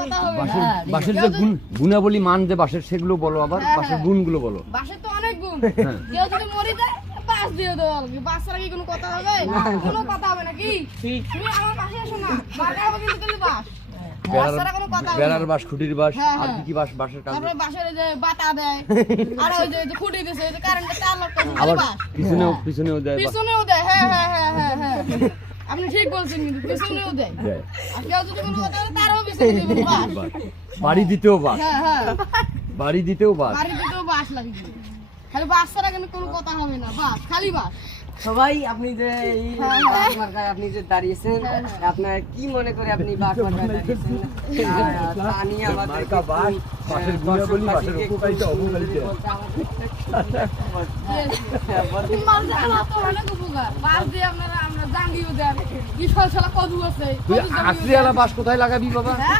কথা হবে না। বাঁশের যে গুণাবলী মান যে বাঁশের সেগুলো বলো, আবার বাঁশের গুণগুলো বলো। বাঁশের তো অনেক গুণ। কেউ যদি মরে যায় বাঁশ দিয়ে দাও, বাঁশ ছাড়া কি কোনো কথা হবে? কোনো কথা হবে না কি? তুমি আমার পাশে এসো না, বাঁকা হবে কিন্তু তুমি বাঁশ। বাঁশ ছাড়া কোনো কথা হবে না। বেড়ার বাঁশ, খুঁটির বাঁশ, আর কি বাঁশ, বাঁশের কাজ। তারপরে বাঁশের এই যে বাতা দেয়, আর ওই যে খুঁটি দিছে, ওই যে কারেন্টের তার লটকায়, আবার বাঁশ। পিছনেও দেয় বাঁশ। পিছনেও দেয়, হ্যাঁ হ্যাঁ হ্যাঁ হ্যাঁ হ্যাঁ। আপনি ঠিক বলছেন, কিন্তু পিছনেও দেয়। দেয়। আর কেউ যদি কোনো কথা বলে তারও পিছনে দেবে বাঁশ। বাঁশ। বাড়ি দিতেও বাঁশ, হ্যাঁ হ্যাঁ। বাড়ি দিতেও বাঁশ। বাড়ি দিতেও বাঁশ লাগে কিন্তু। খালি বাঁশ ছাড়া কিন্তু কোনো কথা হবে না, বাঁশ, খালি বাঁশ। সবাই আপনি যে এই বাঘ মার্কায় আপনি যে দাঁড়িয়েছেন, আপনার কি মনে করে আপনি বাঘ মার্কায় দাঁড়িয়েছেন? তা নিয়ে আমাদের মার্কা বাঁশ, বাঁশের গুণাবলী, বাঁশের উপকারিতা, অপকারিতা। মানুষের আমার তো অনেক উপকার। বাঁশ দিয়ে আমরা জাঙ্গিও দেন, কি ফসলা কদু আছে, তুই কদু জাঙ্গিও আশ্রিয়ালা বাঁশ কোথায় লাগাবি বাবা? দেন।